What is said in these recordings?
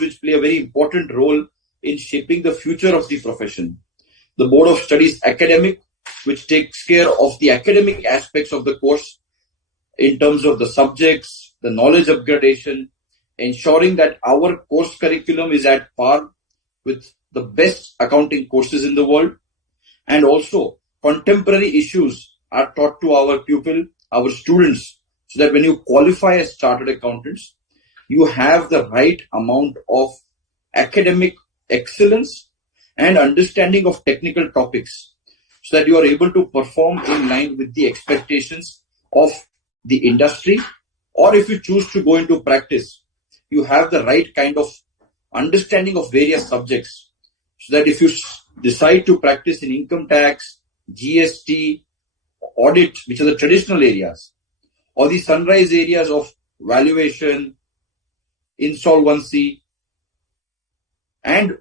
which play a very important role in shaping the future of the profession. The Board of Studies Academic, which takes care of the academic aspects of the course in terms of the subjects, the knowledge upgradation, ensuring that our course curriculum is at par with the best accounting courses in the world, and also contemporary issues are taught to our pupil, our students, so that when you qualify as chartered accountants, you have the right amount of academic excellence and understanding of technical topics, so that you are able to perform in line with the expectations of the industry. Or if you choose to go into practice, you have the right kind of understanding of various subjects, so that if you decide to practice in income tax, GST, audit, which are the traditional areas, or the sunrise areas of valuation, insolvency, and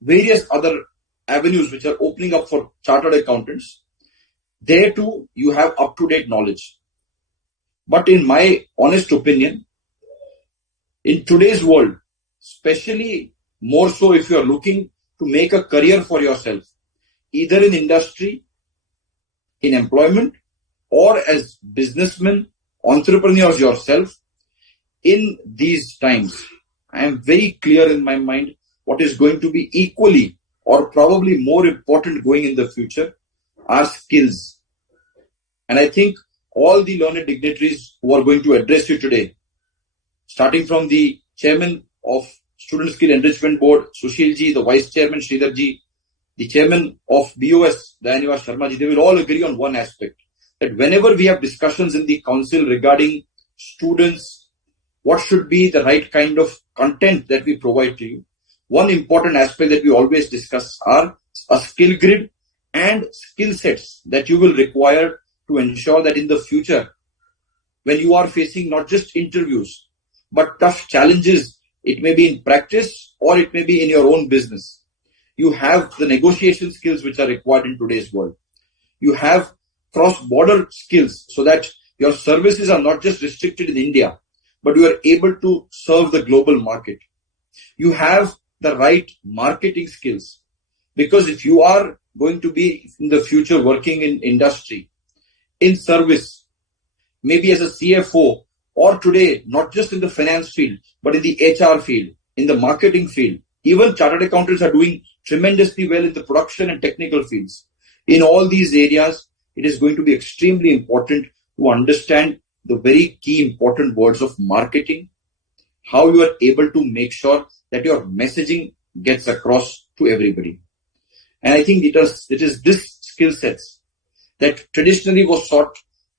various other avenues which are opening up for chartered accountants, there too you have up-to-date knowledge. But in my honest opinion, in today's world, especially more so if you are looking to make a career for yourself, either in industry, in employment, or as businessmen, entrepreneurs yourself, in these times, I am very clear in my mind what is going to be equally or probably more important going in the future are skills. And I think all the learned dignitaries who are going to address you today, starting from the chairman of Student Skill Enrichment Board, Sushil ji, the vice chairman, Sridhar ji, the chairman of BOS, Dayaniva Sharma ji, they will all agree on one aspect, that whenever we have discussions in the council regarding students, what should be the right kind of content that we provide to you, one important aspect that we always discuss are a skill grid and skill sets that you will require to ensure that in the future, when you are facing not just interviews, but tough challenges, it may be in practice or it may be in your own business, you have the negotiation skills which are required in today's world. You have cross-border skills so that your services are not just restricted in India, but you are able to serve the global market. You have the right marketing skills, because if you are going to be in the future working in industry, in service, maybe as a CFO, or today, not just in the finance field, but in the HR field, in the marketing field, even chartered accountants are doing tremendously well in the production and technical fields. In all these areas, it is going to be extremely important to understand the very key important words of marketing, how you are able to make sure that your messaging gets across to everybody. And I think it is this skill sets that traditionally was sought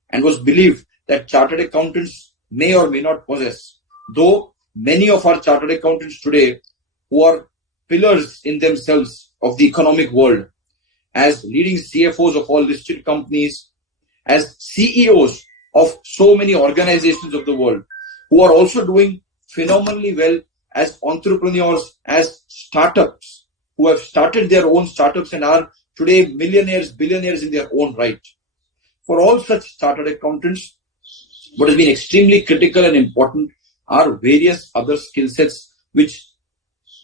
and was believed that chartered accountants may or may not possess. Though many of our chartered accountants today, who are pillars in themselves of the economic world, as leading CFOs of all listed companies, as CEOs of so many organizations of the world, who are also doing phenomenally well as entrepreneurs, as startups, who have started their own startups and are today millionaires, billionaires in their own right. For all such chartered accountants, what has been extremely critical and important are various other skill sets which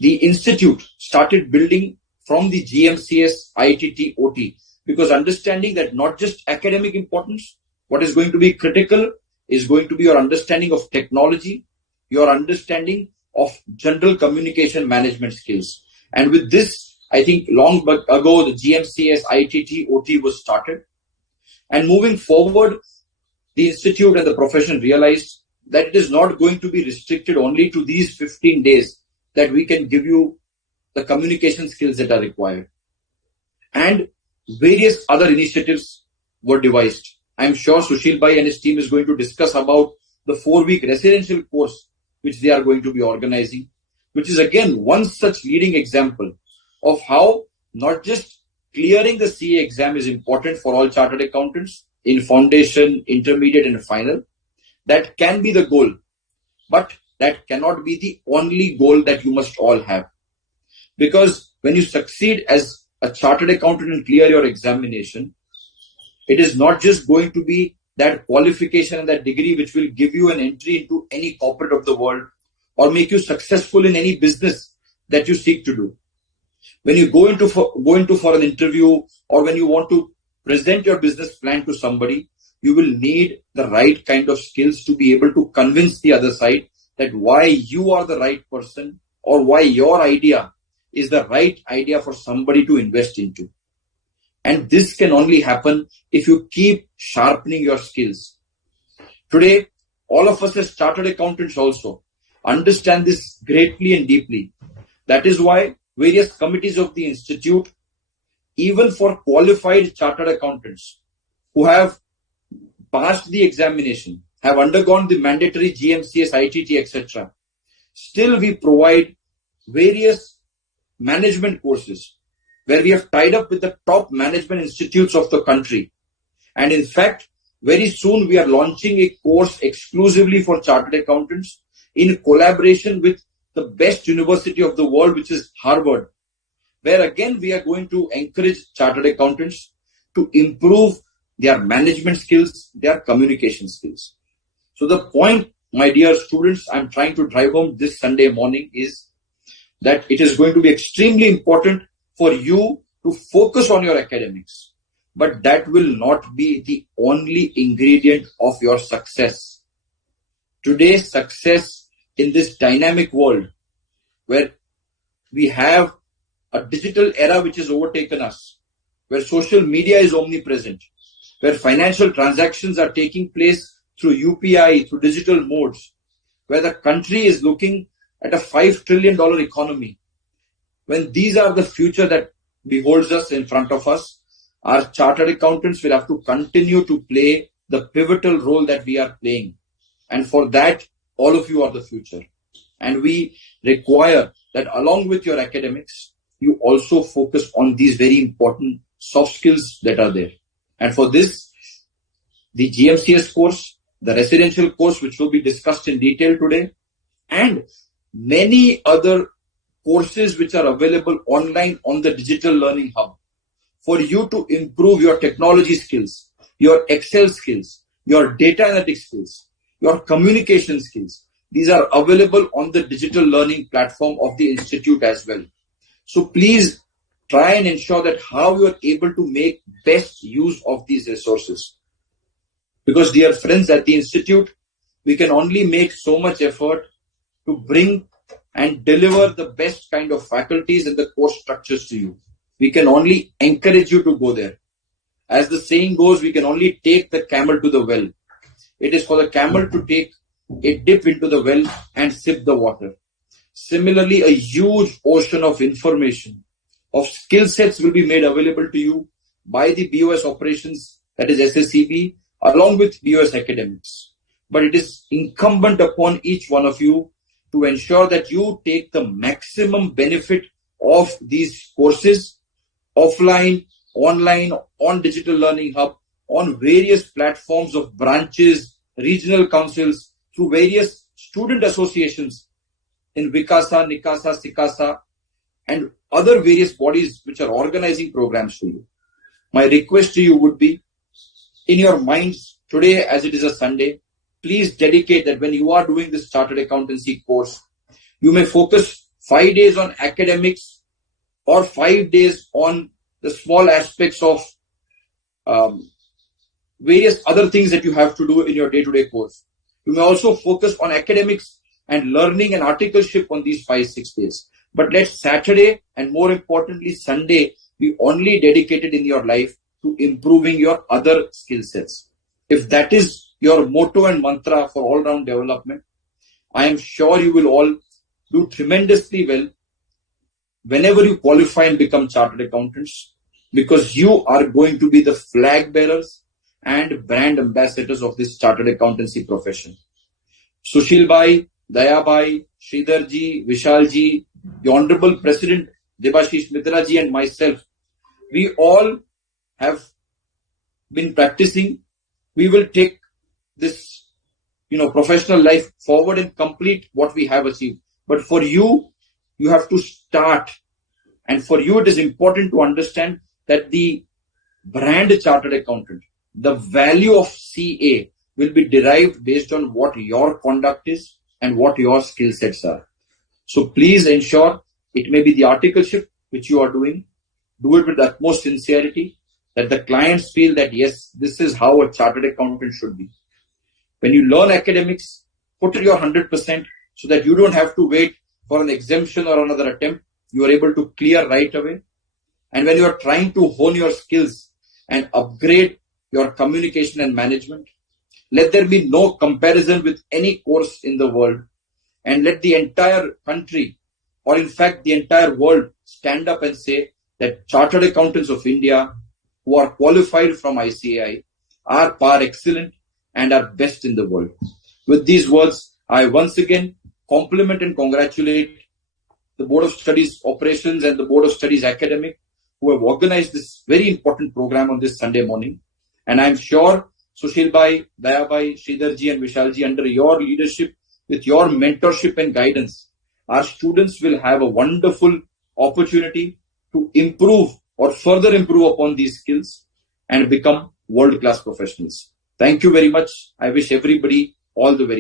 the Institute started building from the GMCS, IIT, OT, because understanding that not just academic importance, what is going to be critical is going to be your understanding of technology, your understanding of general communication management skills. And with this, I think long ago, the GMCS, IIT, OT was started. And moving forward, the Institute and the profession realized that it is not going to be restricted only to these 15 days that we can give you the communication skills that are required. And various other initiatives were devised. I'm sure Sushil Bhai and his team is going to discuss about the 4-week residential course which they are going to be organizing, which is again one such leading example of how not just clearing the CA exam is important for all chartered accountants in foundation, intermediate and final. That can be the goal, but that cannot be the only goal that you must all have. Because when you succeed as a chartered accountant and clear your examination, it is not just going to be that qualification and that degree which will give you an entry into any corporate of the world or make you successful in any business that you seek to do. When you go into for an interview, or when you want to present your business plan to somebody, you will need the right kind of skills to be able to convince the other side that why you are the right person, or why your idea is the right idea for somebody to invest into. And this can only happen if you keep sharpening your skills. Today, all of us as chartered accountants also understand this greatly and deeply. That is why various committees of the institute, even for qualified chartered accountants who have passed the examination, have undergone the mandatory GMCS, ITT, etc., still we provide various management courses where we have tied up with the top management institutes of the country. And in fact, very soon we are launching a course exclusively for chartered accountants in collaboration with the best university of the world, which is Harvard, where again we are going to encourage chartered accountants to improve their management skills, their communication skills. So the point, my dear students, I'm trying to drive home this Sunday morning is that it is going to be extremely important for you to focus on your academics. But that will not be the only ingredient of your success. Today's success in this dynamic world, where we have a digital era which has overtaken us, where social media is omnipresent, where financial transactions are taking place through UPI, through digital modes, where the country is looking at a $5 trillion economy. When these are the future that beholds us in front of us, our chartered accountants will have to continue to play the pivotal role that we are playing. And for that, all of you are the future. And we require that along with your academics, you also focus on these very important soft skills that are there. And for this, the GMCS course, the residential course, which will be discussed in detail today, and many other courses which are available online on the Digital Learning Hub, for you to improve your technology skills, your Excel skills, your data analytics skills, your communication skills. These are available on the digital learning platform of the institute as well. So please try and ensure that how you are able to make best use of these resources. Because dear friends, at the institute, we can only make so much effort to bring and deliver the best kind of faculties and the course structures to you. We can only encourage you to go there. As the saying goes, we can only take the camel to the well. It is for the camel to take a dip into the well and sip the water. Similarly, a huge ocean of information, of skill sets will be made available to you by the BOS operations, that is SSCB, along with BOS academics. But it is incumbent upon each one of you to ensure that you take the maximum benefit of these courses offline, online, on Digital Learning Hub, on various platforms of branches, regional councils, through various student associations in Vikasa, Nikasa, Sikasa, and other various bodies which are organizing programs for you. My request to you would be, in your minds today, as it is a Sunday, please dedicate that when you are doing this chartered accountancy course, you may focus 5 days on academics or 5 days on the small aspects of various other things that you have to do in your day-to-day course. You may also focus on academics and learning and articleship on these 5-6 days. But let Saturday and more importantly Sunday be only dedicated in your life to improving your other skill sets. If that is your motto and mantra for all-round development, I am sure you will all do tremendously well whenever you qualify and become chartered accountants, because you are going to be the flag bearers and brand ambassadors of this chartered accountancy profession. Sushil Bhai, Daya Bhai, Sridhar ji, Vishal ji, the Honorable President Debashish Mitra ji and myself, we all have been practicing. We will take this, professional life forward and complete what we have achieved. But for you, you have to start. And for you, it is important to understand that the brand chartered accountant, the value of CA will be derived based on what your conduct is, and what your skill sets are. So please ensure it may be the articleship which you are doing. Do it with the utmost sincerity, that the clients feel that yes, this is how a chartered accountant should be. When you learn academics, put your 100% so that you don't have to wait for an exemption or another attempt. You are able to clear right away. And when you are trying to hone your skills and upgrade your communication and management, let there be no comparison with any course in the world, and let the entire country, or in fact the entire world, stand up and say that Chartered Accountants of India who are qualified from ICAI are par excellent and are best in the world. With these words, I once again compliment and congratulate the Board of Studies Operations and the Board of Studies Academic who have organized this very important program on this Sunday morning. And I'm sure Sushil Bhai, Daya Bhai, Sridharji and Vishalji, under your leadership, with your mentorship and guidance, our students will have a wonderful opportunity to improve or further improve upon these skills and become world-class professionals. Thank you very much. I wish everybody all the very best.